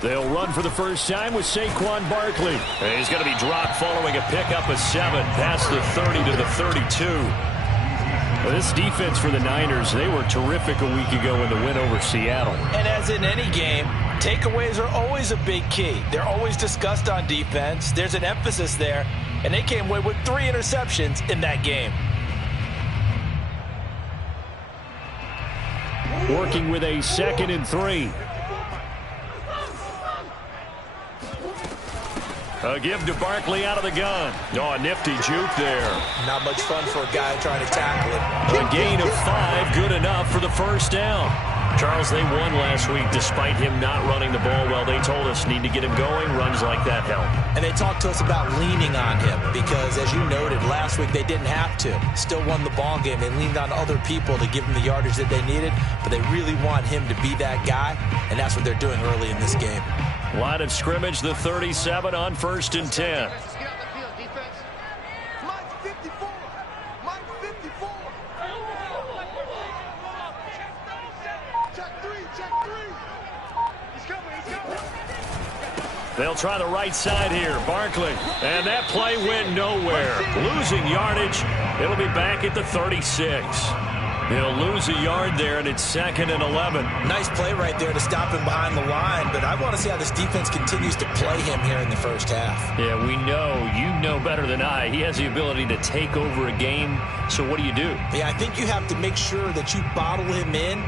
They'll run for the first time with Saquon Barkley. And he's going to be dropped following a pickup of 7 past the 30 to the 32. Well, this defense for the Niners, they were terrific a week ago in the win over Seattle. And as in any game, takeaways are always a big key. They're always discussed on defense. There's an emphasis there, and they came away with 3 interceptions in that game. Working with a 2nd and 3. A give to Barkley out of the gun. Oh, a nifty juke there. Not much fun for a guy trying to tackle it. A gain of 5, good enough for the first down. Charles, they won last week despite him not running the ball well. They told us need to get him going. Runs like that help. And they talked to us about leaning on him because, as you noted, last week they didn't have to. Still won the ball game. They leaned on other people to give them the yardage that they needed, but they really want him to be that guy, and that's what they're doing early in this game. Line of scrimmage, the 37 on 1st and 10. They'll try the right side here. Barkley. And that play went nowhere. Losing yardage. It'll be back at the 36. He'll lose a yard there, and it's 2nd and 11. Nice play right there to stop him behind the line, but I want to see how this defense continues to play him here in the first half. Yeah, we know. You know better than I. He has the ability to take over a game, so what do you do? Yeah, I think you have to make sure that you bottle him in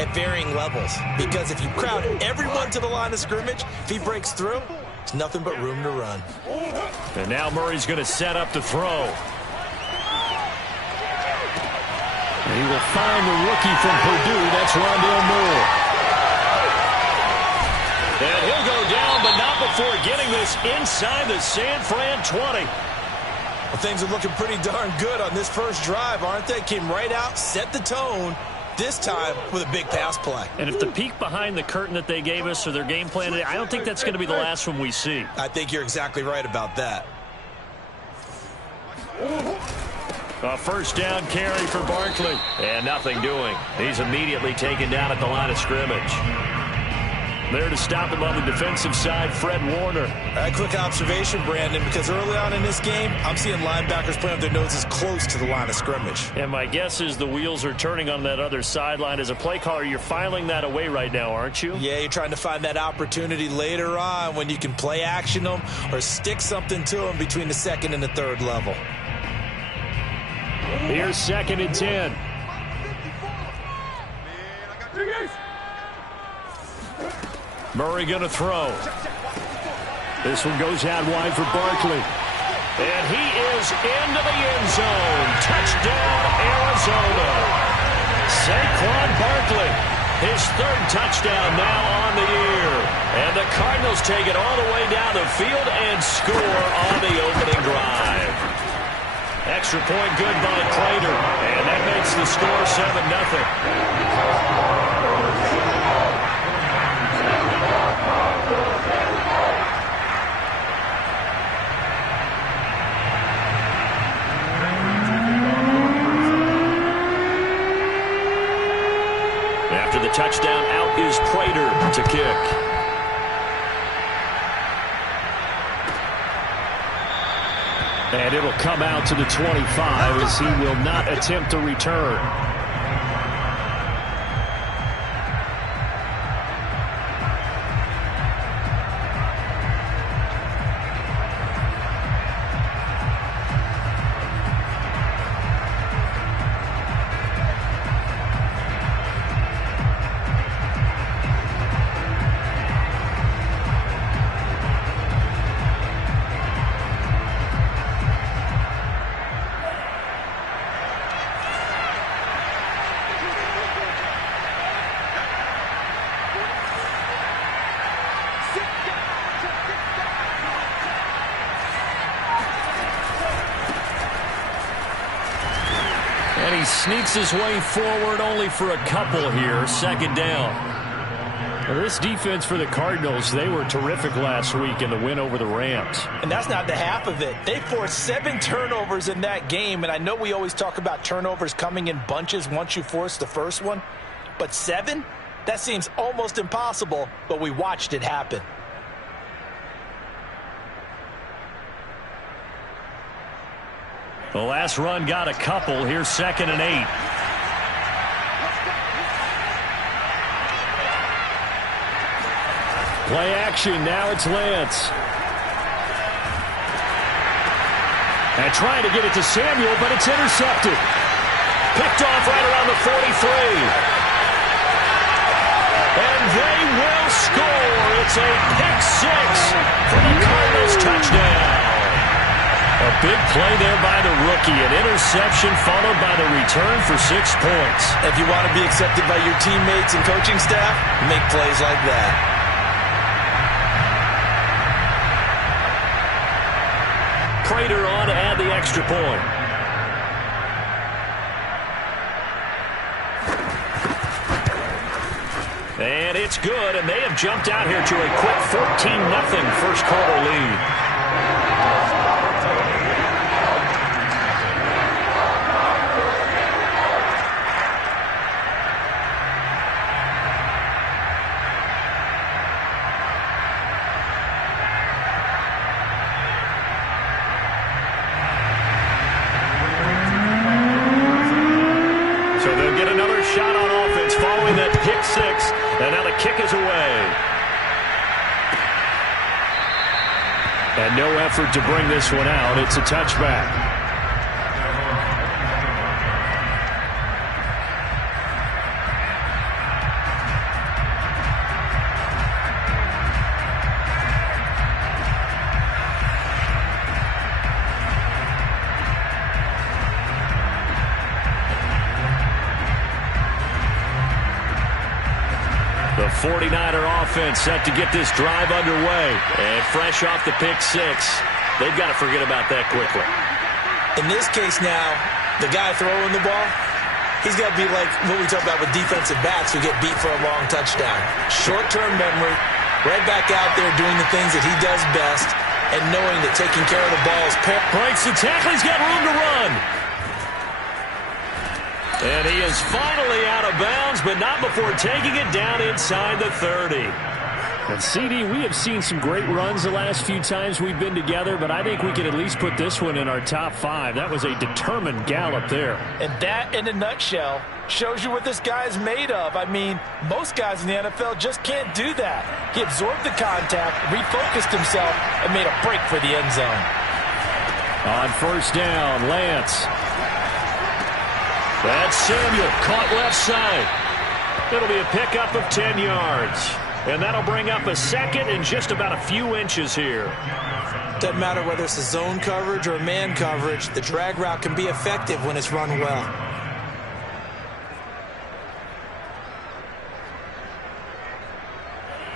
at varying levels, because if you crowd everyone to the line of scrimmage, if he breaks through, it's nothing but room to run. And now Murray's going to set up to throw. He will find the rookie from Purdue. That's Rondale Moore. And he'll go down, but not before getting this inside the San Fran 20. Well, things are looking pretty darn good on this first drive, aren't they? Came right out, set the tone, this time with a big pass play. And if the peek behind the curtain that they gave us or their game plan, I don't think that's going to be the last one we see. I think you're exactly right about that. A first down carry for Barkley. And nothing doing. He's immediately taken down at the line of scrimmage. There to stop him on the defensive side, Fred Warner. A quick observation, Brandon, because early on in this game, I'm seeing linebackers playing with their noses close to the line of scrimmage. And my guess is the wheels are turning on that other sideline. As a play caller, you're filing that away right now, aren't you? Yeah, you're trying to find that opportunity later on when you can play action them or stick something to them between the 2nd and the 3rd level. Here's 2nd and 10. Murray going to throw. This one goes out wide for Barkley. And he is into the end zone. Touchdown, Arizona. Saquon Barkley, his 3rd touchdown now on the year. And the Cardinals take it all the way down the field and score on the opening drive. Extra point good by Prater, and that makes the score 7-0. After the touchdown, out is Prater to kick. And it'll come out to the 25 as he will not attempt to return. And he sneaks his way forward only for a couple here. 2nd down. Well, this defense for the Cardinals, they were terrific last week in the win over the Rams. And that's not the half of it. They forced 7 turnovers in that game. And I know we always talk about turnovers coming in bunches once you force the first one. But 7? That seems almost impossible, but we watched it happen. The last run got a couple. Here's 2nd and 8. Play action. Now it's Lance. And trying to get it to Samuel, but it's intercepted. Picked off right around the 43. And they will score. It's a pick six for the Cardinals touchdown. A big play there by the rookie. An interception followed by the return for 6 points. If you want to be accepted by your teammates and coaching staff, make plays like that. Prater on to add the extra point. And it's good, and they have jumped out here to a quick 14-0 first quarter lead. And now the kick is away. And no effort to bring this one out. It's a touchback. The 49er offense set to get this drive underway. And fresh off the pick six, they've got to forget about that quickly. In this case now, the guy throwing the ball, he's got to be like what we talk about with defensive backs who get beat for a long touchdown. Short-term memory, right back out there doing the things that he does best, and knowing that taking care of the ball is breaks the tackle. He's got room to run. And he is finally out of bounds, but not before taking it down inside the 30. And CD, we have seen some great runs the last few times we've been together, but I think we can at least put this one in our top 5. That was a determined gallop there. And that, in a nutshell, shows you what this guy's made of. I mean, most guys in the NFL just can't do that. He absorbed the contact, refocused himself, and made a break for the end zone. On first down, Lance. That's Samuel, caught left side. It'll be a pickup of 10 yards. And that'll bring up a second and just about a few inches here. Doesn't matter whether it's a zone coverage or a man coverage, the drag route can be effective when it's run well.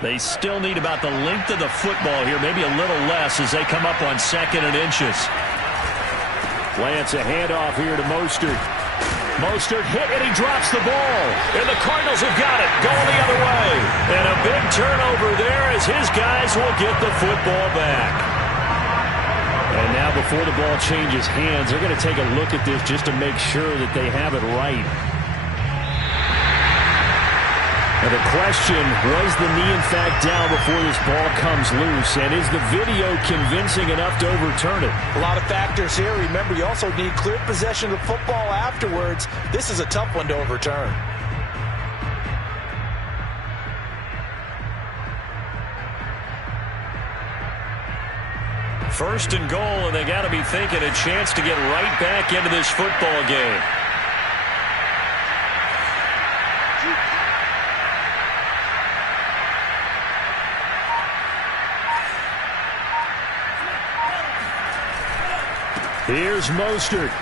They still need about the length of the football here, maybe a little less as they come up on 2nd and inches. Lance, a handoff here to Mostert. Mostert hit, and he drops the ball. And the Cardinals have got it, going the other way. And a big turnover there as his guys will get the football back. And now before the ball changes hands, they're going to take a look at this just to make sure that they have it right. And the question, was the knee in fact down before this ball comes loose? And is the video convincing enough to overturn it? A lot of factors here. Remember, you also need clear possession of the football afterwards. This is a tough one to overturn. First and goal, and they got to be thinking a chance to get right back into this football game. Here's Mostert.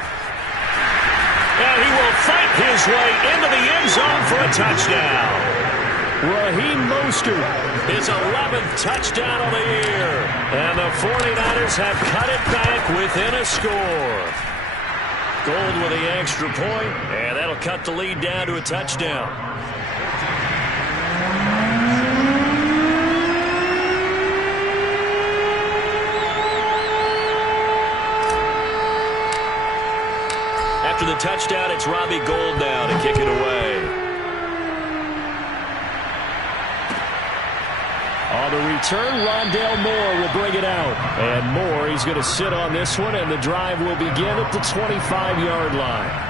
And he will fight his way into the end zone for a touchdown. Raheem Mostert, his 11th touchdown of the year. And the 49ers have cut it back within a score. Gold with the extra point, and that'll cut the lead down to a touchdown. After the touchdown, it's Robbie Gould now to kick it away. On the return, Rondale Moore will bring it out. And Moore, he's going to sit on this one, and the drive will begin at the 25-yard line.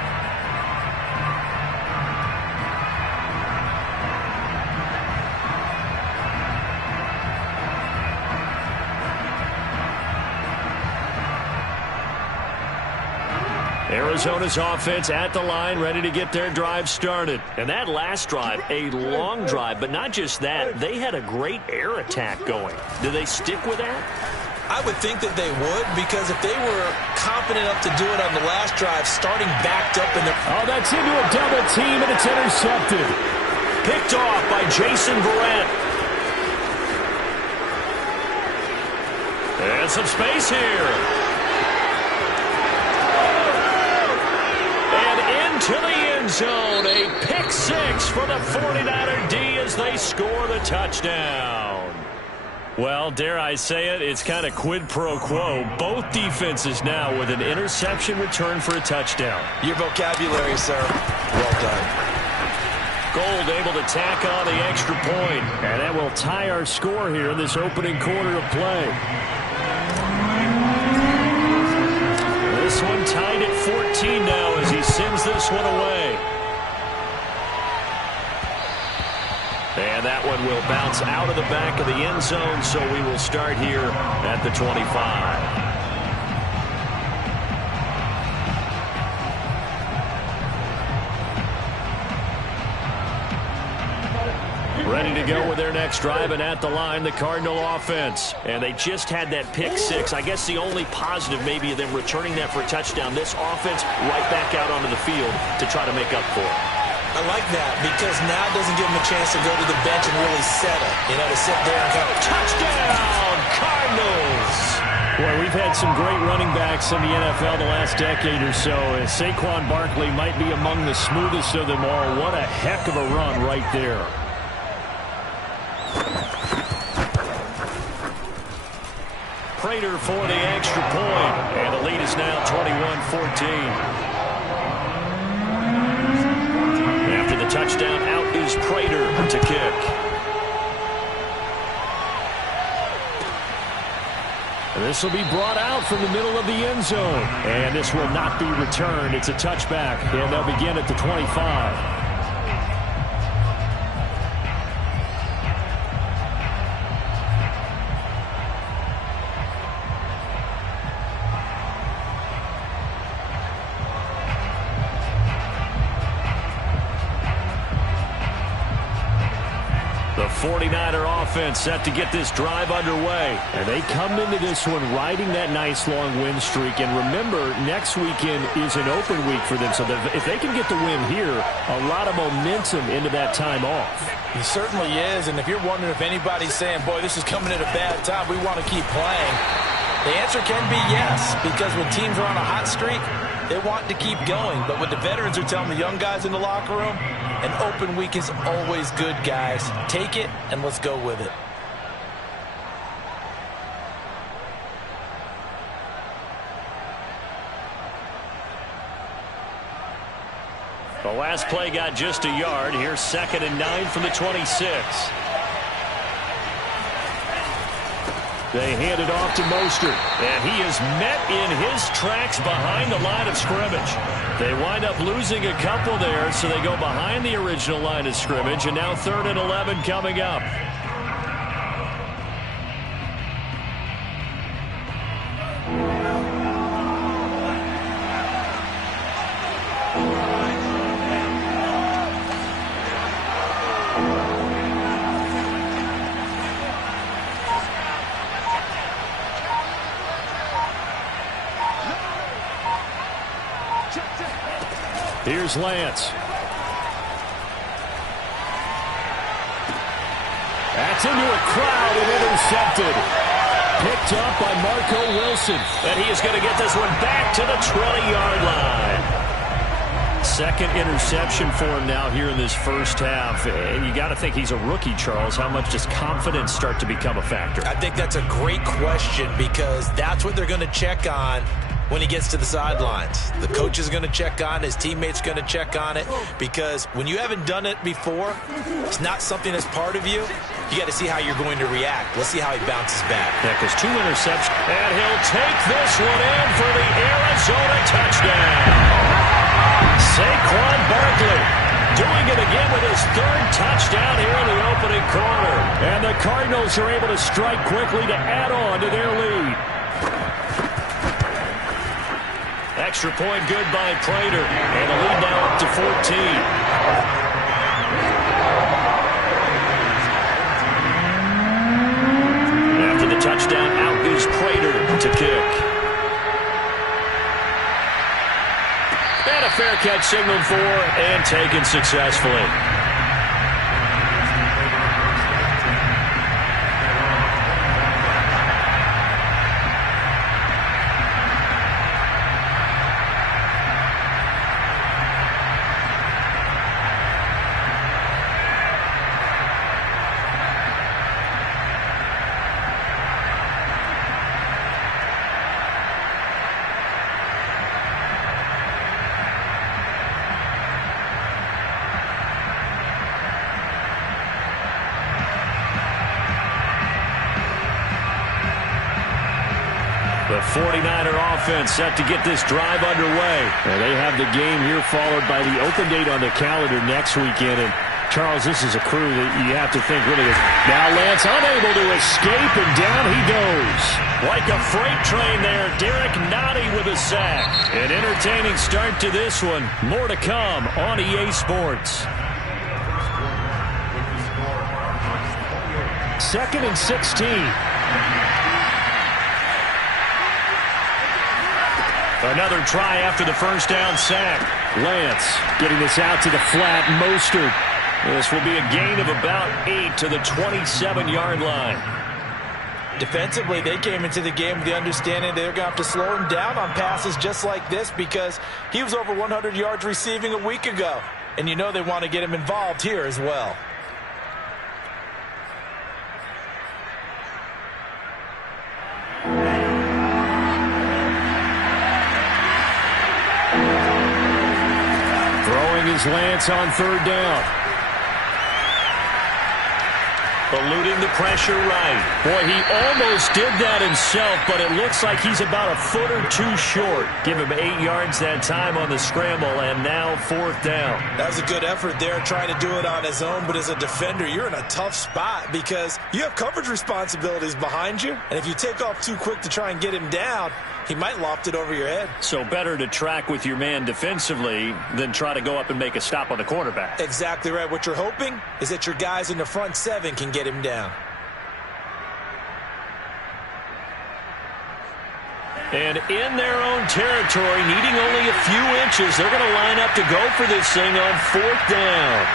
Arizona's offense at the line, ready to get their drive started. And that last drive, a long drive, but not just that. They had a great air attack going. Do they stick with that? I would think that they would, because if they were confident enough to do it on the last drive, starting backed up in the... Oh, that's into a double team, and it's intercepted. Picked off by Jason Verrett. And some space here. To the end zone, a pick six for the 49er D as they score the touchdown. Well, dare I say it, it's kind of quid pro quo. Both defenses now with an interception return for a touchdown. Your vocabulary, sir. Well done. Gold able to tack on the extra point, and that will tie our score here in this opening quarter of play. This one tied at 14 now as he sends this one away. And that one will bounce out of the back of the end zone, so we will start here at the 25. Ready to go with their next drive, and at the line, the Cardinal offense. And they just had that pick six. I guess the only positive maybe of them returning that for a touchdown. This offense right back out onto the field to try to make up for it. I like that, because now it doesn't give them a chance to go to the bench and really settle. You know, to sit there and go, touchdown, Cardinals! Boy, we've had some great running backs in the NFL the last decade or so. And Saquon Barkley might be among the smoothest of them all. What a heck of a run right there. Prater for the extra point, and the lead is now 21-14. After the touchdown, out is Prater to kick. And this will be brought out from the middle of the end zone, and this will not be returned. It's a touchback, and they'll begin at the 25. The 49er offense set to get this drive underway. And they come into this one riding that nice long win streak. And remember, next weekend is an open week for them. So that if they can get the win here, a lot of momentum into that time off. He certainly is. And if you're wondering if anybody's saying, boy, this is coming at a bad time, we want to keep playing, the answer can be yes. Because when teams are on a hot streak, they want to keep going. But what the veterans are telling the young guys in the locker room, an open week is always good, guys. Take it, and let's go with it. The last play got just a yard. Here's 2nd and 9 from the 26. They hand it off to Mostert, and he is met in his tracks behind the line of scrimmage. They wind up losing a couple there, so they go behind the original line of scrimmage, and now 3rd and 11 coming up. Here's Lance. That's into a crowd and intercepted. Picked up by Marco Wilson. And he is going to get this one back to the 20-yard line. 2nd interception for him now here in this first half. And you got to think he's a rookie, Charles. How much does confidence start to become a factor? I think that's a great question, because that's what they're going to check on when he gets to the sidelines. The coach is going to check on it. His teammates going to check on it, because when you haven't done it before, it's not something that's part of you. You got to see how you're going to react. Let's see how he bounces back. Yeah, because 2 interceptions, and he'll take this one in for the Arizona touchdown. Saquon Barkley doing it again with his 3rd touchdown here in the opening quarter. And the Cardinals are able to strike quickly to add on to their lead. Extra point good by Prater, and the lead now up to 14. Touchdown, out is Prater to kick. And a fair catch signaled for and taken successfully. The 49er offense set to get this drive underway. And they have the game here followed by the open date on the calendar next weekend. And Charles, this is a crew that you have to think really is. Now Lance unable to escape, and down he goes. Like a freight train there, Derek Nottie with a sack. An entertaining start to this one. More to come on EA Sports. 2nd and 16. Another try after the first down sack. Lance getting this out to the flat. Mostert. This will be a gain of about 8 to the 27-yard line. Defensively, they came into the game with the understanding they're going to have to slow him down on passes just like this, because he was over 100 yards receiving a week ago. And you know they want to get him involved here as well. Lance on 3rd down. Eluding the pressure right. Boy, he almost did that himself, but it looks like he's about a foot or 2 short. Give him 8 yards that time on the scramble, and now 4th down. That was a good effort there, trying to do it on his own, but as a defender, you're in a tough spot because you have coverage responsibilities behind you, and if you take off too quick to try and get him down, he might loft it over your head. So better to track with your man defensively than try to go up and make a stop on the quarterback. Exactly right. What you're hoping is that your guys in the front 7 can get him down. And in their own territory, needing only a few inches, they're going to line up to go for this thing on 4th down.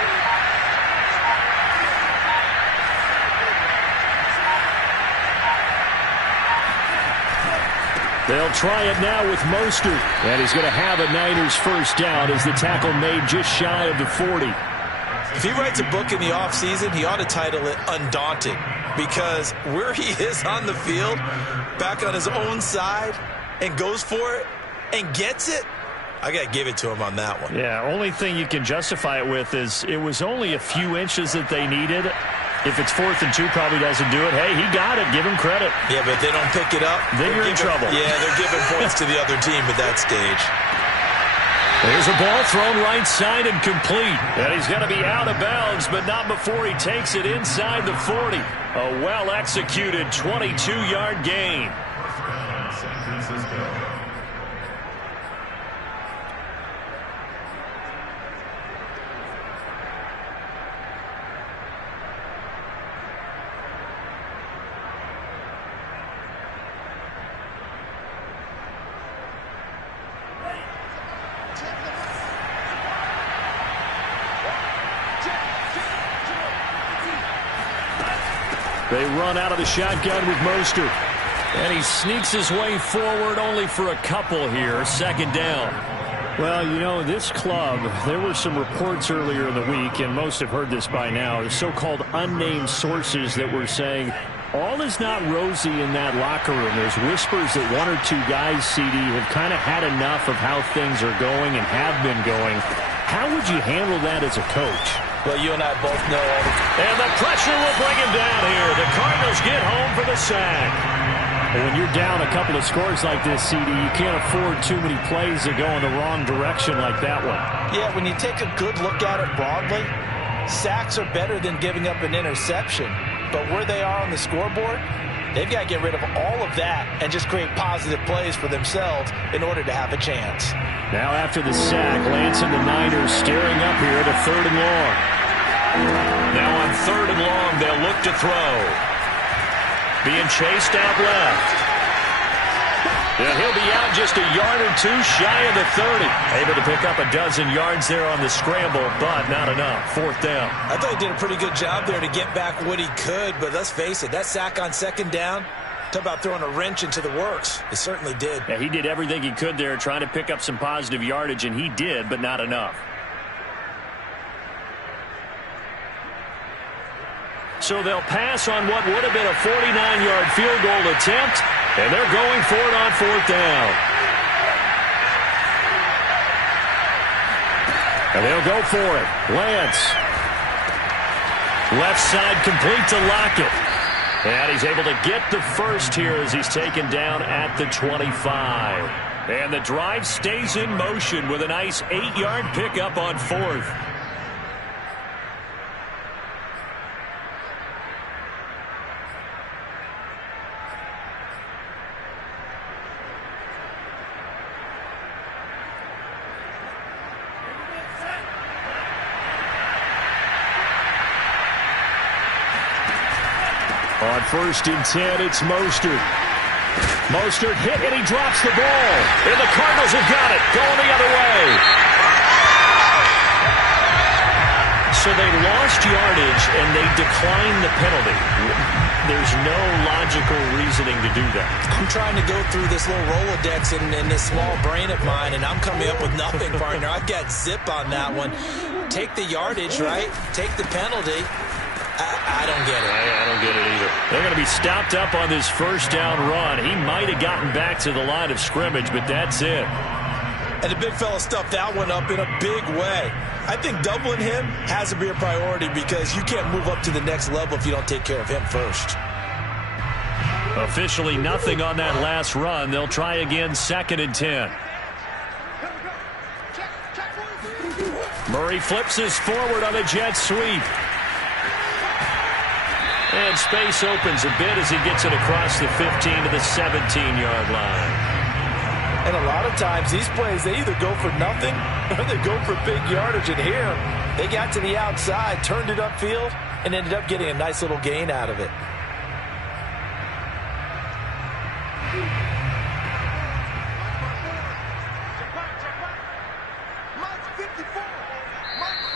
They'll try it now with Mostert. And he's going to have a Niners first down as the tackle made just shy of the 40. If he writes a book in the offseason, he ought to title it Undaunted, because where he is on the field, back on his own side, and goes for it and gets it, I got to give it to him on that one. Yeah, only thing you can justify it with is it was only a few inches that they needed. If it's 4th and 2, probably doesn't do it. Hey, he got it. Give him credit. Yeah, but if they don't pick it up, then you're in trouble. Yeah, they're giving points to the other team at that stage. There's a ball thrown right side and complete. And he's going to be out of bounds, but not before he takes it inside the 40. A well-executed 22-yard gain. They run out of the shotgun with Mostert. And he sneaks his way forward only for a couple here. 2nd down. Well, you know, this club, there were some reports earlier in the week, and most have heard this by now, the so-called unnamed sources that were saying All is not rosy in that locker room. There's whispers that one or two guys, CD, have kind of had enough of how things are going and have been going. How would you handle that as a coach? Well, you and I both know. And the pressure will bring him down here. The Cardinals get home for the sack. When you're down a couple of scores like this, CD, you can't afford too many plays that go in the wrong direction like that one. Yeah, when you take a good look at it broadly, sacks are better than giving up an interception. But where they are on the scoreboard, they've got to get rid of all of that and just create positive plays for themselves in order to have a chance. Now after the sack, Lance and the Niners staring up here to 3rd and long. Now on 3rd and long, they'll look to throw. Being chased out left. Yeah, he'll be out just a yard or two shy of the 30. Able to pick up a dozen yards there on the scramble, but not enough. 4th down. I thought he did a pretty good job there to get back what he could, but let's face it, that sack on 2nd down, talk about throwing a wrench into the works. It certainly did. Yeah, he did everything he could there trying to pick up some positive yardage, and he did, but not enough. So they'll pass on what would have been a 49-yard field goal attempt, and they're going for it on 4th down. And they'll go for it. Lance. Left side complete to Lockett. And he's able to get the first here as he's taken down at the 25. And the drive stays in motion with a nice 8-yard pickup on 4th. On 1st and 10, it's Mostert. Mostert hit, and he drops the ball. And the Cardinals have got it, going the other way. So they lost yardage, and they declined the penalty. There's no logical reasoning to do that. I'm trying to go through this little Rolodex in this small brain of mine, and I'm coming up with nothing, partner. I've got zip on that one. Take the yardage, right? Take the penalty. I don't get it. I don't get it either. They're going to be stopped up on this 1st down run. He might have gotten back to the line of scrimmage, but that's it. And the big fella stuffed that one up in a big way. I think doubling him has to be a priority because you can't move up to the next level if you don't take care of him first. Officially nothing on that last run. They'll try again 2nd and 10. Murray flips his forward on a jet sweep. And space opens a bit as he gets it across the 15 to the 17-yard line. And a lot of times these plays, they either go for nothing or they go for big yardage. And here, they got to the outside, turned it upfield, and ended up getting a nice little gain out of it.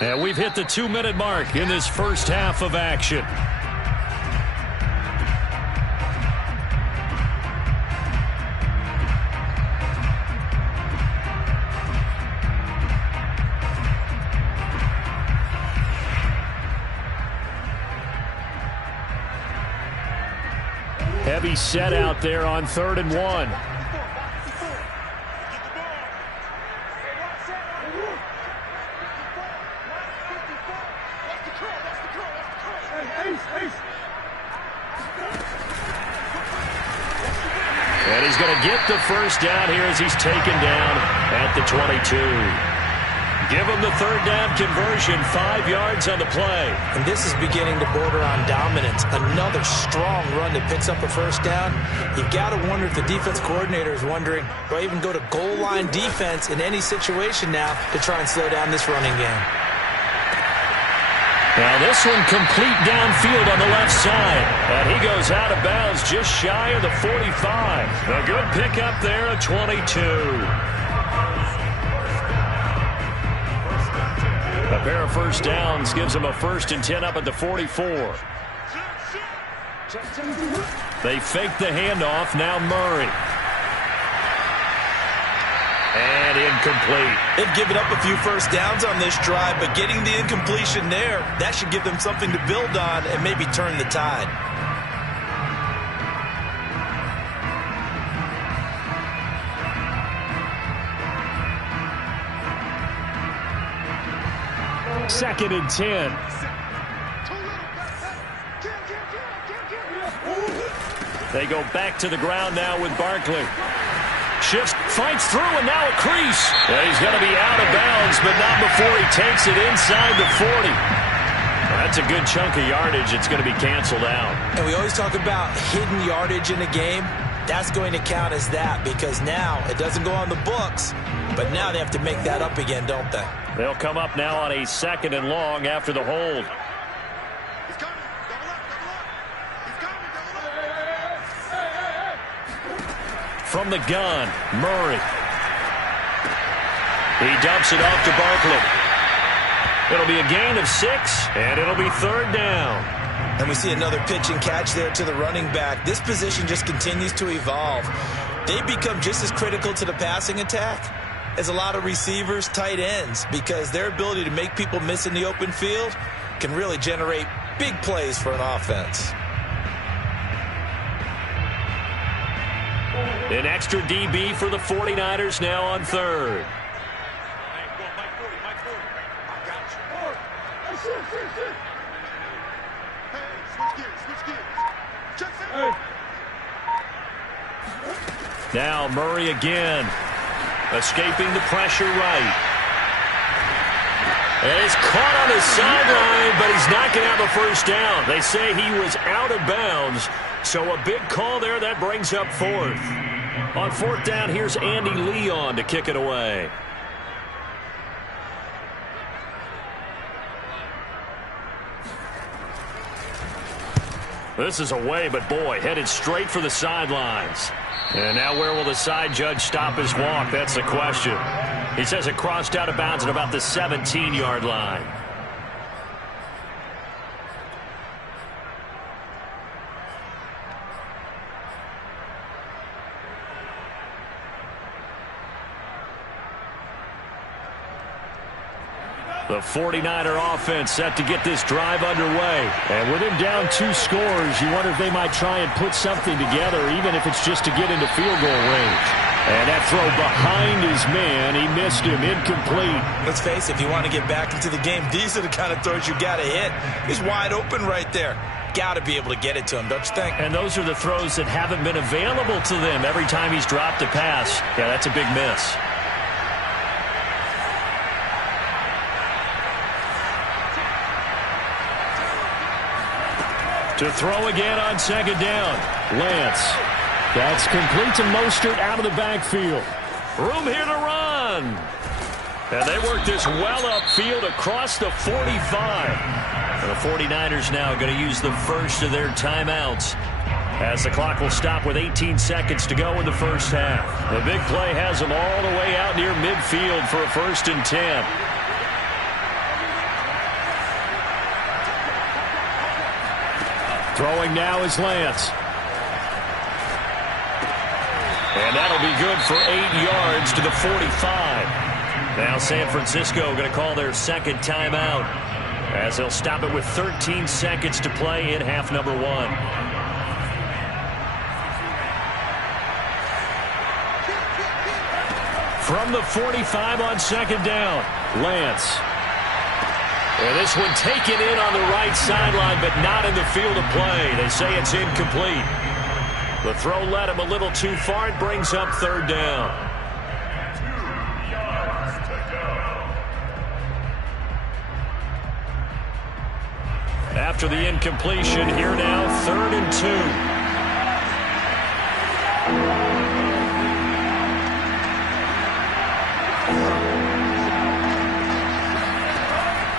And we've hit the 2-minute mark in this first half of action. Heavy set out there on 3rd and 1. And he's going to get the first down here as he's taken down at the 22. Give him the 3rd down conversion, 5 yards on the play. And this is beginning to border on dominance. Another strong run that picks up a 1st down. You've got to wonder if the defense coordinator is wondering, do I even go to goal line defense in any situation now to try and slow down this running game? Now this one complete downfield on the left side. And he goes out of bounds just shy of the 45. A good pickup there at 22. A pair of 1st downs gives them a 1st and 10 up at the 44. They fake the handoff. Now Murray. And incomplete. They've given up a few 1st downs on this drive, but getting the incompletion there, that should give them something to build on and maybe turn the tide. 2nd and 10. They go back to the ground now with Barkley. Shifts, fights through, and now a crease. And he's going to be out of bounds, but not before he takes it inside the 40. That's a good chunk of yardage. It's going to be canceled out. And we always talk about hidden yardage in a game. That's going to count as that because now it doesn't go on the books, but now they have to make that up again, don't they? They'll come up now on a 2nd and long after the hold. From the gun, Murray. He dumps it off to Barkley. It'll be a gain of 6, and it'll be 3rd down. And we see another pitch and catch there to the running back. This position just continues to evolve. They become just as critical to the passing attack as a lot of receivers, tight ends, because their ability to make people miss in the open field can really generate big plays for an offense. An extra DB for the 49ers now on 3rd. Now Murray again. Escaping the pressure right. And it's caught on his sideline, but he's not going to have a first down. They say he was out of bounds, so a big call there. That brings up 4th. On 4th down, here's Andy Leon to kick it away. This is away, but boy, headed straight for the sidelines. And now where will the side judge stop his walk? That's the question. He says it crossed out of bounds at about the 17-yard line. The 49er offense set to get this drive underway. And with him down 2 scores, you wonder if they might try and put something together, even if it's just to get into field goal range. And that throw behind his man, he missed him, incomplete. Let's face it, if you want to get back into the game, these are the kind of throws you got to hit. He's wide open right there. Got to be able to get it to him, don't you think? And those are the throws that haven't been available to them every time he's dropped a pass. Yeah, that's a big miss. To throw again on 2nd down. Lance. That's complete to Mostert out of the backfield. Room here to run. And they work this well upfield across the 45. And the 49ers now going to use the first of their timeouts, as the clock will stop with 18 seconds to go in the first half. The big play has them all the way out near midfield for a 1st and 10. Throwing now is Lance. And that'll be good for 8 yards to the 45. Now San Francisco going to call their 2nd timeout, as they'll stop it with 13 seconds to play in half number 1. From the 45 on 2nd down, Lance. And this one taken in on the right sideline, but not in the field of play. They say it's incomplete. The throw led him a little too far. It brings up 3rd down. After the incompletion, here now, 3rd and 2.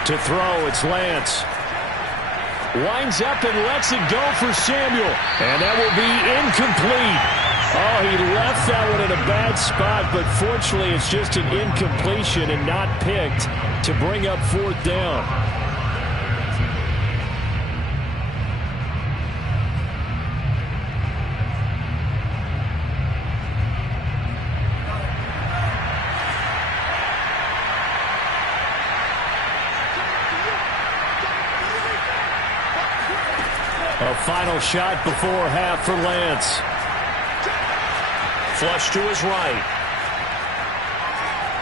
To throw, it's Lance. Winds up and lets it go for Samuel. And that will be incomplete. Oh, he left that one in a bad spot, but fortunately it's just an incompletion and not picked to bring up 4th down. A final shot before half for Lance. Flush to his right.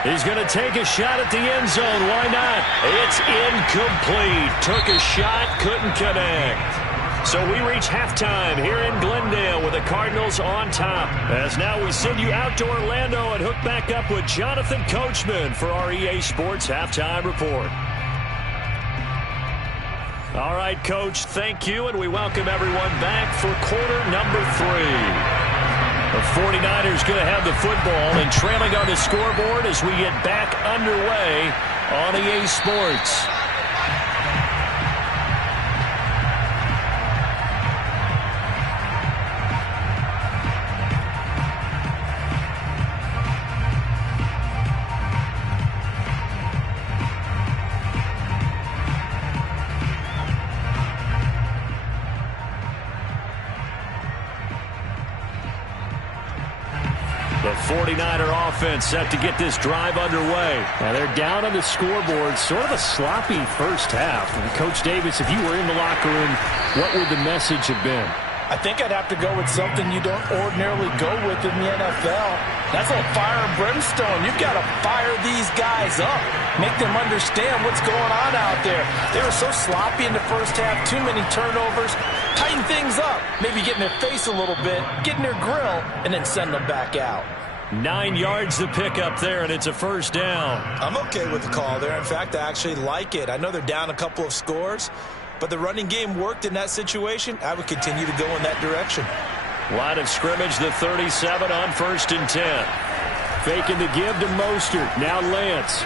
He's going to take a shot at the end zone. Why not? It's incomplete. Took a shot, couldn't connect. So we reach halftime here in Glendale with the Cardinals on top. As now we send you out to Orlando and hook back up with Jonathan Coachman for our EA Sports Halftime Report. All right, Coach, thank you, and we welcome everyone back for quarter number 3. The 49ers going to have the football and trailing on the scoreboard as we get back underway on EA Sports. The 49er offense set to get this drive underway. Now they're down on the scoreboard, sort of a sloppy first half. And Coach Davis, if you were in the locker room, what would the message have been? I think I'd have to go with something you don't ordinarily go with in the NFL. That's like fire and brimstone. You've got to fire these guys up. Make them understand what's going on out there. They were so sloppy in the first half, too many turnovers. Tighten things up. Maybe get in their face a little bit, get in their grill, and then send them back out. 9 yards to pick up there, and it's a first down. I'm okay with the call there. In fact, I actually like it. I know they're down a couple of scores, but the running game worked in that situation. I would continue to go in that direction. Line of scrimmage, the 37 on 1st and 10. Faking the give to Mostert. Now Lance.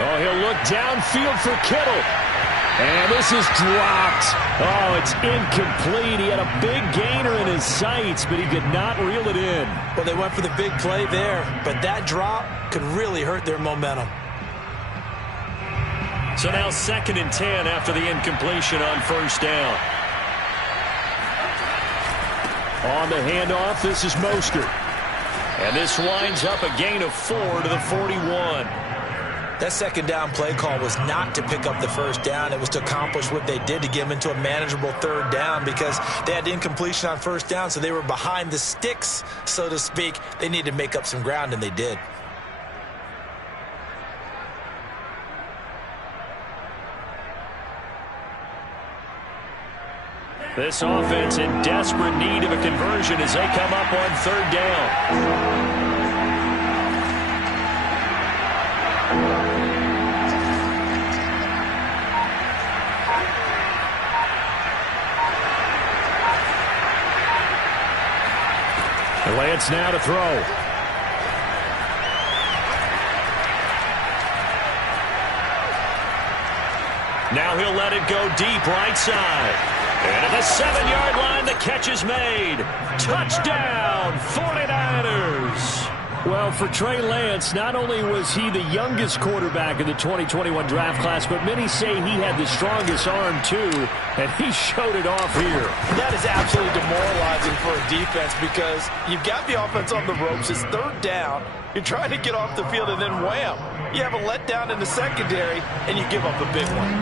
Oh, he'll look downfield for Kittle. And this is dropped. Oh, it's incomplete. He had a big gainer in his sights, but he could not reel it in. Well, they went for the big play there, but that drop could really hurt their momentum. So now 2nd and 10 after the incompletion on 1st down. On the handoff, this is Mostert. And this winds up a gain of 4 to the 41. That 2nd down play call was not to pick up the 1st down. It was to accomplish what they did to get them into a manageable 3rd down because they had incompletion on 1st down, so they were behind the sticks, so to speak. They needed to make up some ground, and they did. This offense in desperate need of a conversion as they come up on 3rd down. Lance now to throw. Now he'll let it go deep right side. And at the 7-yard line, the catch is made. Touchdown, 49ers. Well, for Trey Lance, not only was he the youngest quarterback in the 2021 draft class, but many say he had the strongest arm, too, and he showed it off here. That is absolutely demoralizing for a defense because you've got the offense on the ropes. It's 3rd down. You're trying to get off the field, and then wham, you have a letdown in the secondary, and you give up a big one.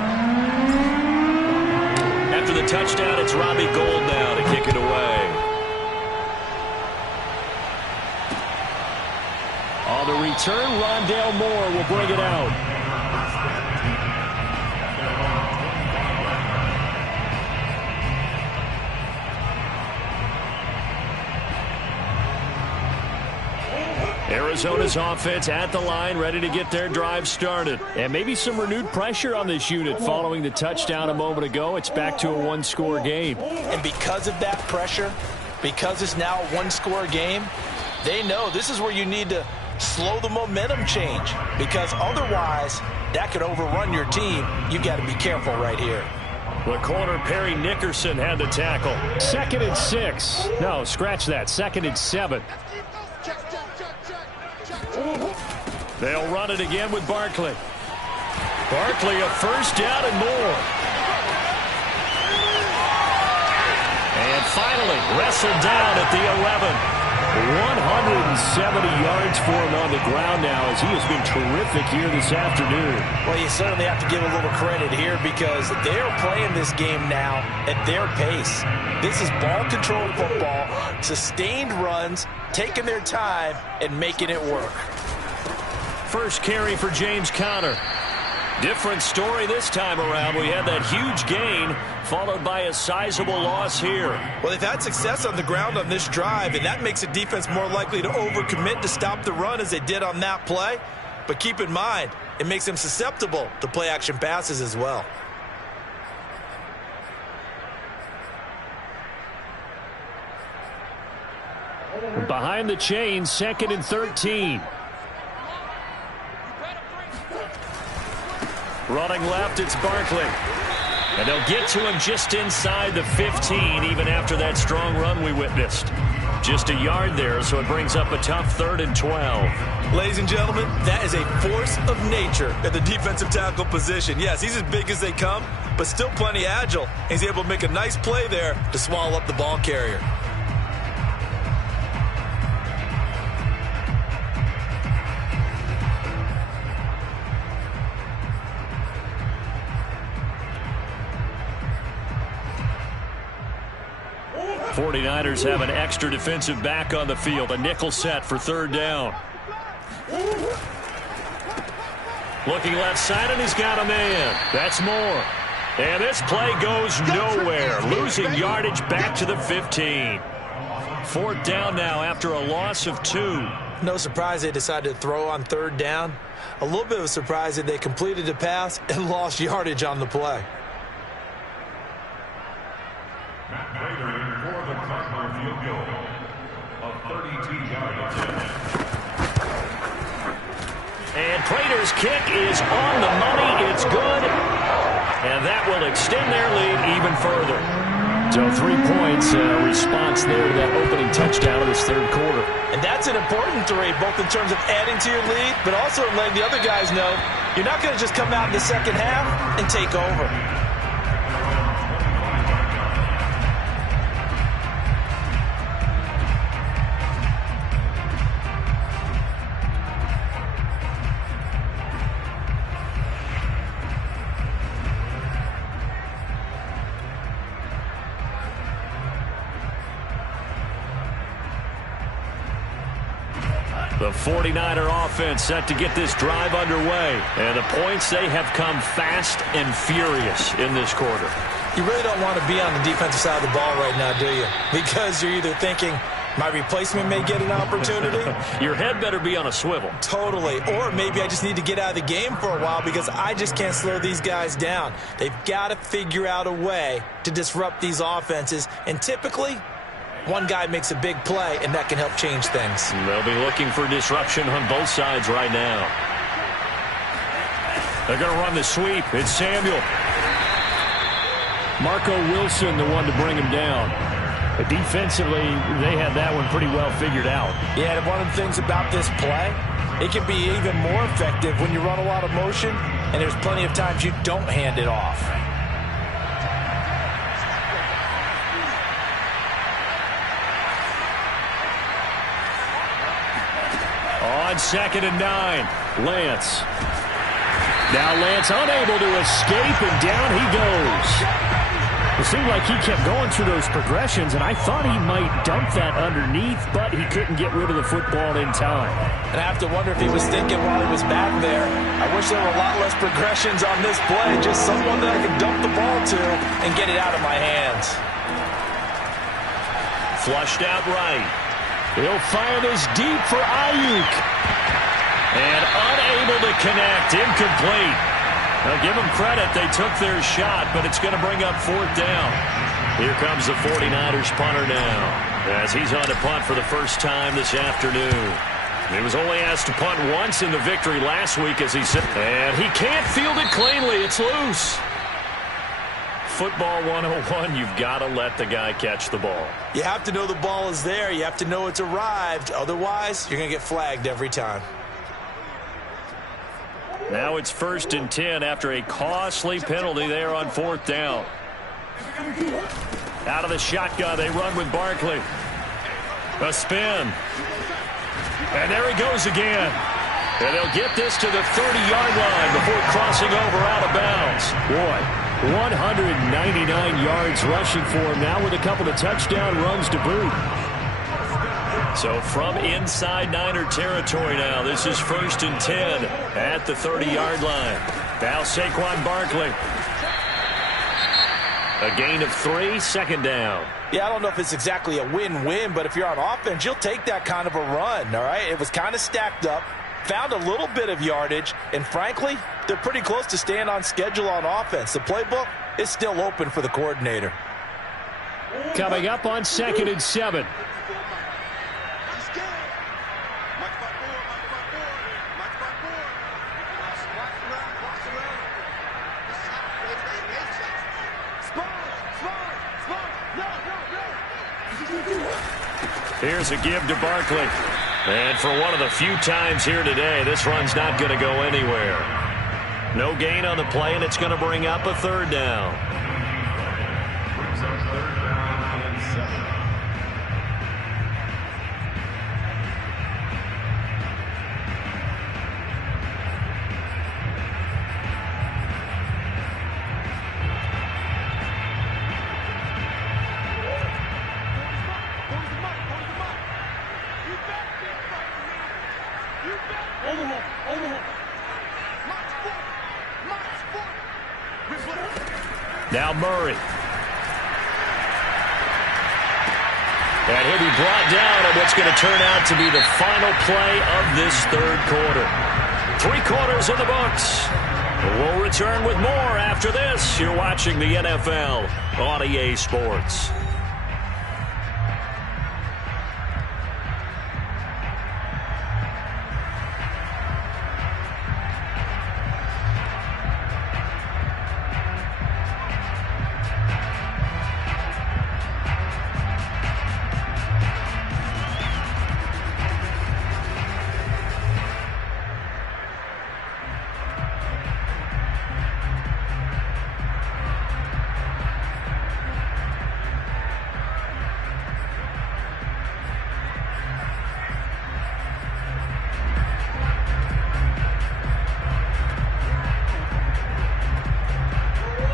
After the touchdown, it's Robbie Gould now to kick it away. On the return, Rondale Moore will bring it out. Arizona's offense at the line, ready to get their drive started. And maybe some renewed pressure on this unit following the touchdown a moment ago. It's back to a 1-score game. And because of that pressure, because it's now a 1-score game, they know this is where you need to slow the momentum change, because otherwise that could overrun your team. You got to be careful right here. The corner, Perry Nickerson, had the tackle. 2nd and 6. No, scratch that. 2nd and 7. They'll run it again with Barkley. Barkley, a 1st down and more. And finally, wrestled down at the 11. 170 yards for him on the ground now as he has been terrific here this afternoon. Well, you certainly have to give a little credit here because they're playing this game now at their pace. This is ball-controlled football, sustained runs, taking their time, and making it work. First carry for James Conner. Different story this time around. We had that huge gain followed by a sizable loss here. Well, they've had success on the ground on this drive, and that makes a defense more likely to overcommit to stop the run as they did on that play. But keep in mind, it makes them susceptible to play-action passes as well. Behind the chains, 2nd and 13. Running left, it's Barkley. And they'll get to him just inside the 15, even after that strong run we witnessed. Just a yard there, so it brings up a tough 3rd and 12. Ladies and gentlemen, that is a force of nature at the defensive tackle position. Yes, he's as big as they come, but still plenty agile. He's able to make a nice play there to swallow up the ball carrier. '49ers have an extra defensive back on the field. A nickel set for 3rd down. Looking left side, and he's got a man. That's Moore. And this play goes nowhere. Losing yardage back to the 15. 4th down now after a loss of 2. No surprise they decided to throw on 3rd down. A little bit of a surprise that they completed the pass and lost yardage on the play. And Prater's kick is on the money. It's good. And that will extend their lead even further. So 3 points, response there to that opening touchdown of this 3rd quarter. And that's an important 3, both in terms of adding to your lead, but also letting the other guys know you're not going to just come out in the second half and take over. The 49er offense set to get this drive underway. And the points, they have come fast and furious in this quarter. You really don't want to be on the defensive side of the ball right now, do you? Because you're either thinking, my replacement may get an opportunity. Your head better be on a swivel. Totally. Or maybe I just need to get out of the game for a while because I just can't slow these guys down. They've got to figure out a way to disrupt these offenses. And typically, one guy makes a big play, and that can help change things. They'll be looking for disruption on both sides right now. They're going to run the sweep. It's Samuel. Marco Wilson, the one to bring him down. But defensively, they had that one pretty well figured out. Yeah, and one of the things about this play, it can be even more effective when you run a lot of motion, and there's plenty of times you don't hand it off. On 2nd and 9, Lance. Now Lance unable to escape, and down he goes. It seemed like he kept going through those progressions, and I thought he might dump that underneath, but he couldn't get rid of the football in time. And I have to wonder if he was thinking while he was back there, I wish there were a lot less progressions on this play, just someone that I could dump the ball to and get it out of my hands. Flushed out right. He'll fire this deep for Ayuk. And unable to connect. Incomplete. Now give them credit. They took their shot, but it's going to bring up 4th down. Here comes the 49ers punter now, as he's on to punt for the first time this afternoon. He was only asked to punt once in the victory last week, as he said. And he can't field it cleanly. It's loose. Football 101, you've got to let the guy catch the ball. You have to know the ball is there. You have to know it's arrived. Otherwise, you're going to get flagged every time. Now it's 1st and 10 after a costly penalty there on 4th down. Out of the shotgun, they run with Barkley. A spin. And there he goes again. And they'll get this to the 30-yard line before crossing over out of bounds. Boy. 199 yards rushing for him now with a couple of touchdown runs to boot. So from inside Niner territory now, this is 1st and 10 at the 30-yard line. Now Saquon Barkley. A gain of 3, 2nd down. Yeah, I don't know if it's exactly a win-win, but if you're on offense, you'll take that kind of a run, all right? It was kind of stacked up, found a little bit of yardage, and frankly, they're pretty close to staying on schedule on offense. The playbook is still open for the coordinator. Coming up on 2nd and 7. Here's a give to Barkley. And for one of the few times here today, this run's not going to go anywhere. No gain on the play, and it's going to bring up a 3rd down. Now Murray. And he'll be brought down on what's going to turn out to be the final play of this 3rd quarter. 3 quarters in the books. We'll return with more after this. You're watching the NFL on EA Sports.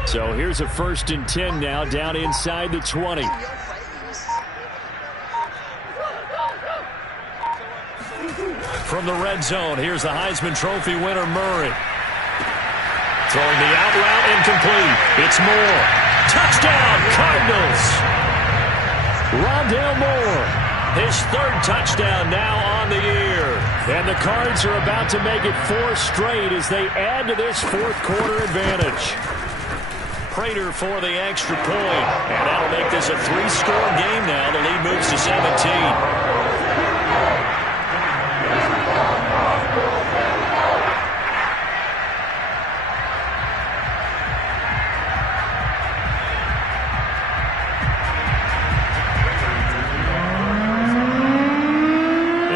So here's a 1st and 10 now, down inside the 20. From the red zone, here's the Heisman Trophy winner, Murray. Throwing the out route, incomplete. It's Moore. Touchdown, Cardinals. Rondale Moore, his 3rd touchdown now on the year. And the Cards are about to make it 4 straight as they add to this 4th quarter advantage. Prater for the extra point. And that'll make this a 3-score game now. The lead moves to 17.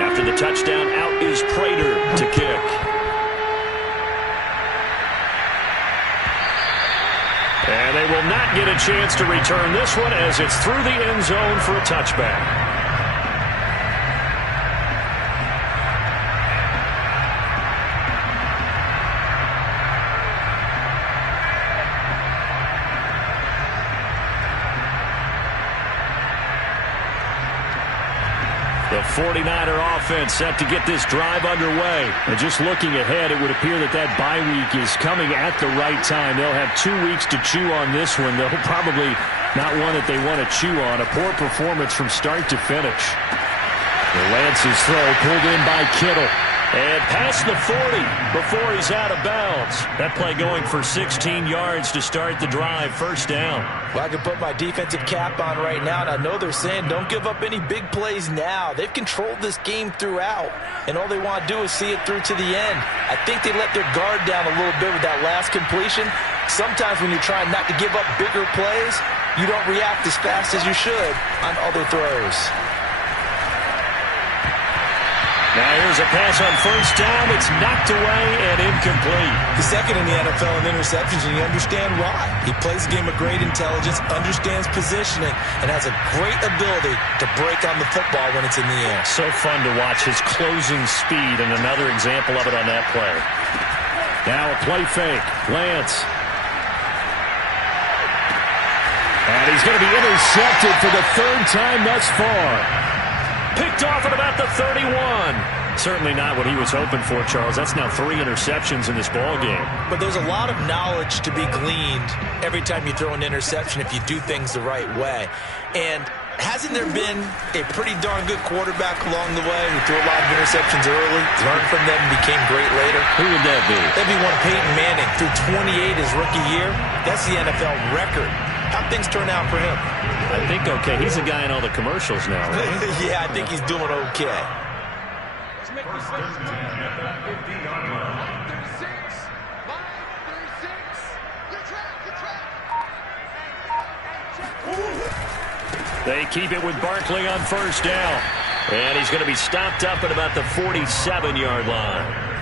After the touchdown, out is Prater to kick. And they will not get a chance to return this one as it's through the end zone for a touchback. The 49er offense set to get this drive underway. And just looking ahead, it would appear that that bye week is coming at the right time. They'll have 2 weeks to chew on this one. They'll probably not one that they want to chew on. A poor performance from start to finish. Lance's throw pulled in by Kittle. And past the 40 before he's out of bounds. That play going for 16 yards to start the drive. 1st down. Well, I can put my defensive cap on right now, and I know they're saying don't give up any big plays now. They've controlled this game throughout, and all they want to do is see it through to the end. I think they let their guard down a little bit with that last completion. Sometimes when you're trying not to give up bigger plays, you don't react as fast as you should on other throws. Now here's a pass on 1st down. It's knocked away and incomplete. He's 2nd in the NFL in interceptions, and you understand why. He plays a game of great intelligence, understands positioning, and has a great ability to break on the football when it's in the air. So fun to watch his closing speed, and another example of it on that play. Now a play fake. Lance. And he's going to be intercepted for the 3rd time thus far. picked off at about the 31. Certainly not what he was hoping for, Charles. That's now 3 interceptions in this ball game. But there's a lot of knowledge to be gleaned every time you throw an interception if you do things the right way. And hasn't there been a pretty darn good quarterback along the way who threw a lot of interceptions early, learned from them, and became great later? Who would that be? That'd be one Peyton Manning. Threw 28 his rookie year. That's the NFL record. How'd things turn out for him? I think okay. He's the guy in all the commercials now, right? Yeah, I think he's doing okay. They keep it with Barkley on first down. And he's going to be stopped up at about the 47-yard line.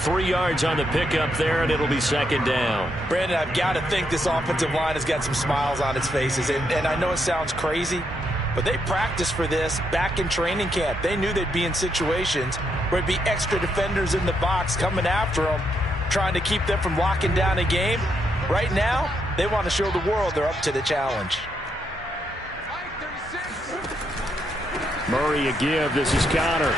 3 yards on the pickup there, and it'll be second down. Brandon, I've got to think this offensive line has got some smiles on its faces. And I know it sounds crazy, but they practiced for this back in training camp. They knew they'd be in situations where it'd be extra defenders in the box coming after them, trying to keep them from locking down a game. Right now, they want to show the world they're up to the challenge. Murray a give. This is Connor.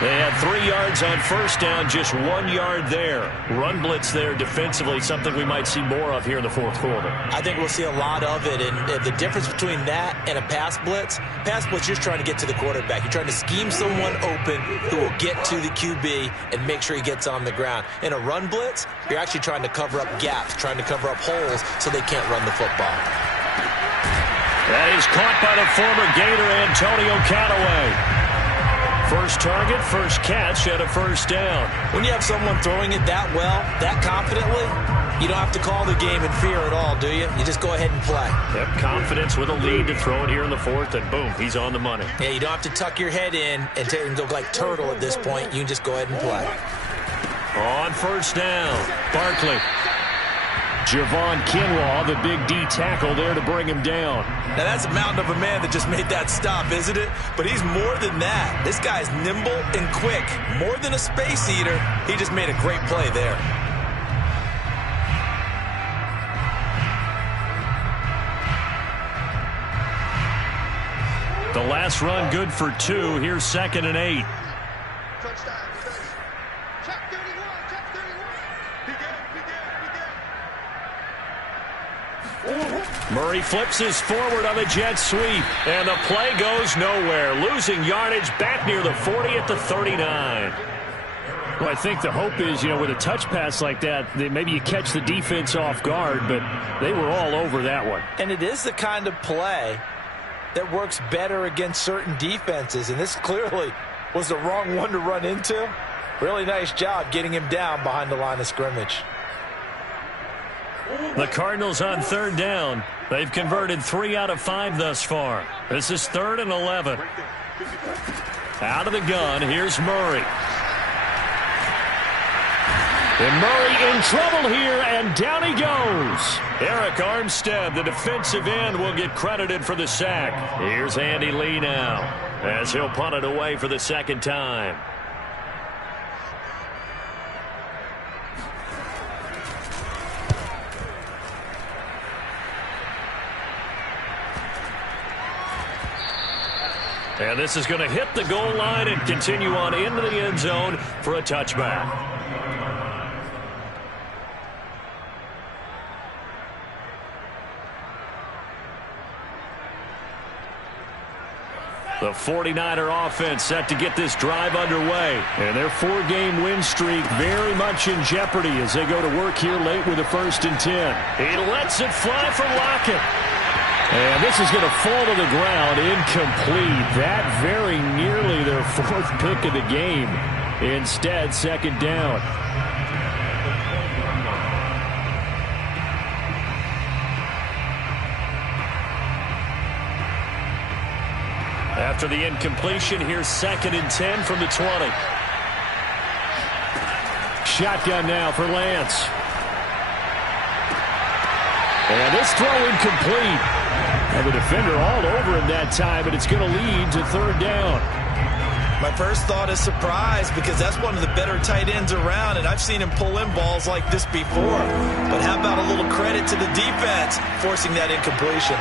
They had 3 yards on first down, just 1 yard there. Run blitz there defensively, something we might see more of here in the fourth quarter. I think we'll see a lot of it, and the difference between that and a pass blitz, you're just trying to get to the quarterback. You're trying to scheme someone open who will get to the QB and make sure he gets on the ground. In a run blitz, you're actually trying to cover up gaps, trying to cover up holes so they can't run the football. That is caught by the former Gator, Antonio Callaway. First target, first catch at a first down. When you have someone throwing it that well, that confidently, you don't have to call the game in fear at all, do you? You just go ahead and play. Yep, confidence with a lead to throw it here in the fourth, and boom, he's on the money. Yeah, you don't have to tuck your head in and go like turtle at this point. You can just go ahead and play. On first down, Barkley. Javon Kinlaw, the big D tackle there to bring him down. Now that's a mountain of a man that just made that stop, isn't it? But he's more than that. This guy's nimble and quick. More than a space eater. He just made a great play there. The last run good for 2. Here's 2nd and 8. Murray flips his forward on the jet sweep, and the play goes nowhere. Losing yardage back near the 40 at the 39. Well, I think the hope is, with a touch pass like that, maybe you catch the defense off guard, but they were all over that one. And it is the kind of play that works better against certain defenses, and this clearly was the wrong one to run into. Really nice job getting him down behind the line of scrimmage. The Cardinals on third down. They've converted 3 out of 5 thus far. This is 3rd and 11. Out of the gun, here's Murray. And Murray in trouble here, and down he goes. Eric Armstead, the defensive end, will get credited for the sack. Here's Andy Lee now, as he'll punt it away for the second time. And this is going to hit the goal line and continue on into the end zone for a touchback. The 49er offense set to get this drive underway. And their 4-game win streak very much in jeopardy as they go to work here late with a 1st and 10. He lets it fly for Lockett. And this is going to fall to the ground, incomplete. That very nearly their 4th pick of the game. Instead, 2nd down. After the incompletion, here's 2nd and 10 from the 20. Shotgun now for Lance. And this throw incomplete. And the defender all over him that time, but it's going to lead to 3rd down. My first thought is surprise, because that's one of the better tight ends around, and I've seen him pull in balls like this before. But how about a little credit to the defense forcing that incompletion?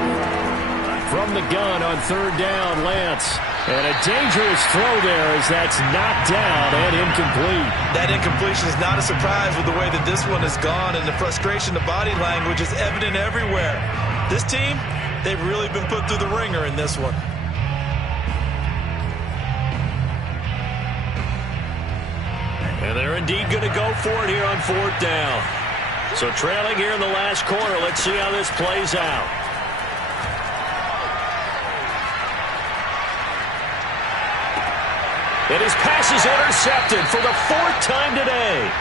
From the gun on 3rd down, Lance. And a dangerous throw there as that's knocked down and incomplete. That incompletion is not a surprise with the way that this one has gone, and the frustration, the body language is evident everywhere. This team, they've really been put through the ringer in this one. And they're indeed going to go for it here on 4th down. So trailing here in the last quarter. Let's see how this plays out. And his pass is intercepted for the 4th time today.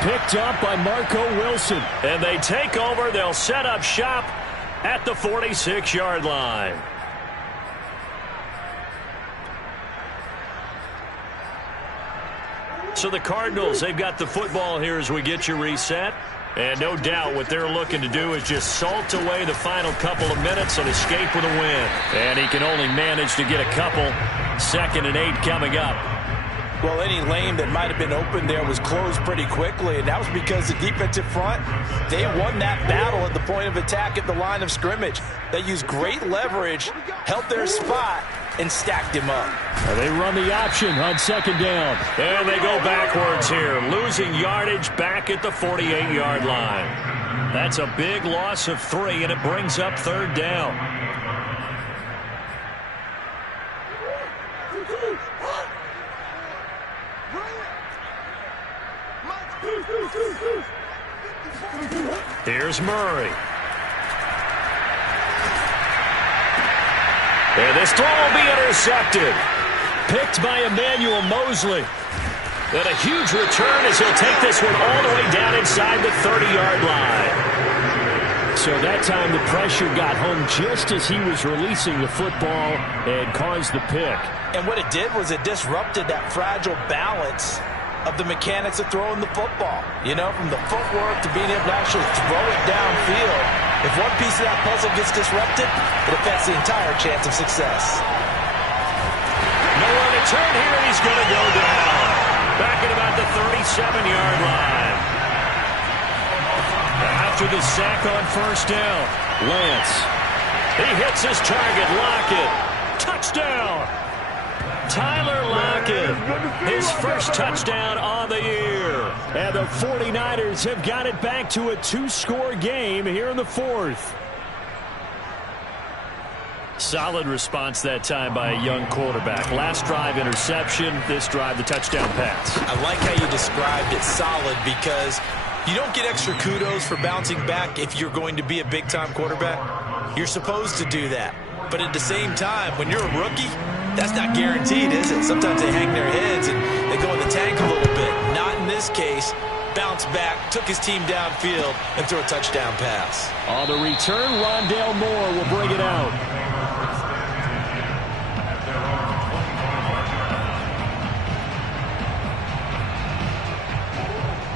Picked up by Marco Wilson. And they take over. They'll set up shop at the 46-yard line. So the Cardinals, they've got the football here as we get you reset. And no doubt what they're looking to do is just salt away the final couple of minutes and escape with a win. And he can only manage to get a couple. 2nd and 8 coming up. Well, any lane that might have been open there was closed pretty quickly, and that was because the defensive front, they won that battle at the point of attack at the line of scrimmage. They used great leverage, held their spot, and stacked him up. They run the option on 2nd down. And they go backwards here, losing yardage back at the 48-yard line. That's a big loss of 3, and it brings up 3rd down. Here's Murray. And this throw will be intercepted. Picked by Emmanuel Mosley. And a huge return as he'll take this one all the way down inside the 30-yard line. So that time the pressure got home just as he was releasing the football and caused the pick. And what it did was it disrupted that fragile balance of the mechanics of throwing the football. You know, from the footwork to being able to actually throw it downfield. If one piece of that puzzle gets disrupted, it affects the entire chance of success. Nowhere to turn here, and he's going to go down. Back at about the 37-yard line. After the sack on 1st down, Lance. He hits his target, Lockett. Touchdown! Tyler Lockett, his first touchdown on the year. And the 49ers have got it back to a 2-score game here in the 4th. Solid response that time by a young quarterback. Last drive interception, this drive the touchdown pass. I like how you described it, solid, because you don't get extra kudos for bouncing back if you're going to be a big-time quarterback. You're supposed to do that. But at the same time, when you're a rookie, that's not guaranteed, is it? Sometimes they hang their heads and they go in the tank a little bit. Not in this case. Bounced back, took his team downfield, and threw a touchdown pass. On the return, Rondale Moore will bring it out.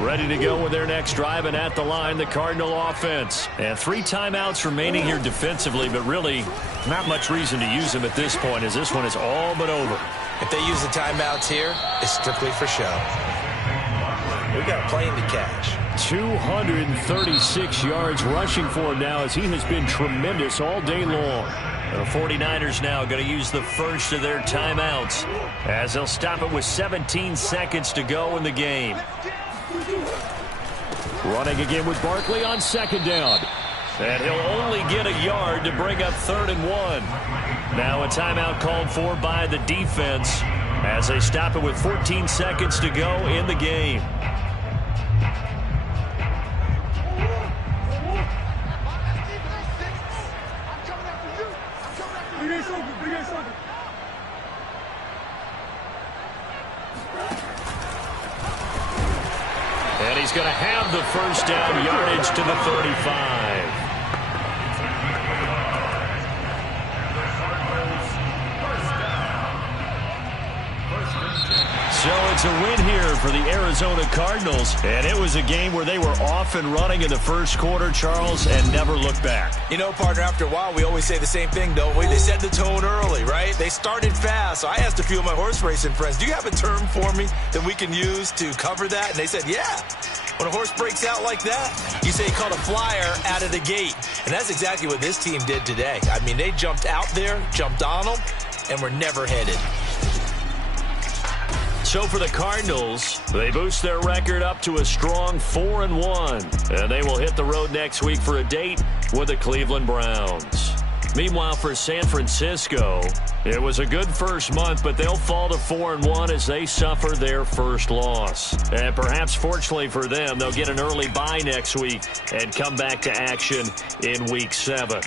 Ready to go with their next drive, and at the line, the Cardinal offense. And 3 timeouts remaining here defensively, but really not much reason to use them at this point, as this one is all but over. If they use the timeouts here, it's strictly for show. We got a plane to catch. 236 yards rushing for him now, as he has been tremendous all day long. The 49ers now going to use the first of their timeouts, as they'll stop it with 17 seconds to go in the game. Running again with Barkley on 2nd down. And he'll only get a yard to bring up 3rd and 1. Now a timeout called for by the defense as they stop it with 14 seconds to go in the game. And he's going to have the first down, yardage to the 35. So it's a win here for the Arizona Cardinals. And it was a game where they were off and running in the first quarter, Charles, and never looked back. You know, partner, after a while, we always say the same thing, don't we? They set the tone early, right? They started fast. So I asked a few of my horse racing friends, do you have a term for me that we can use to cover that? And they said, yeah. When a horse breaks out like that, you say he caught a flyer out of the gate. And that's exactly what this team did today. I mean, they jumped out there, jumped on them, and we're never headed. So for the Cardinals, they boost their record up to a strong 4-1. And they will hit the road next week for a date with the Cleveland Browns. Meanwhile, for San Francisco, it was a good first month, but they'll fall to 4-1 as they suffer their first loss. And perhaps fortunately for them, they'll get an early bye next week and come back to action in Week 7.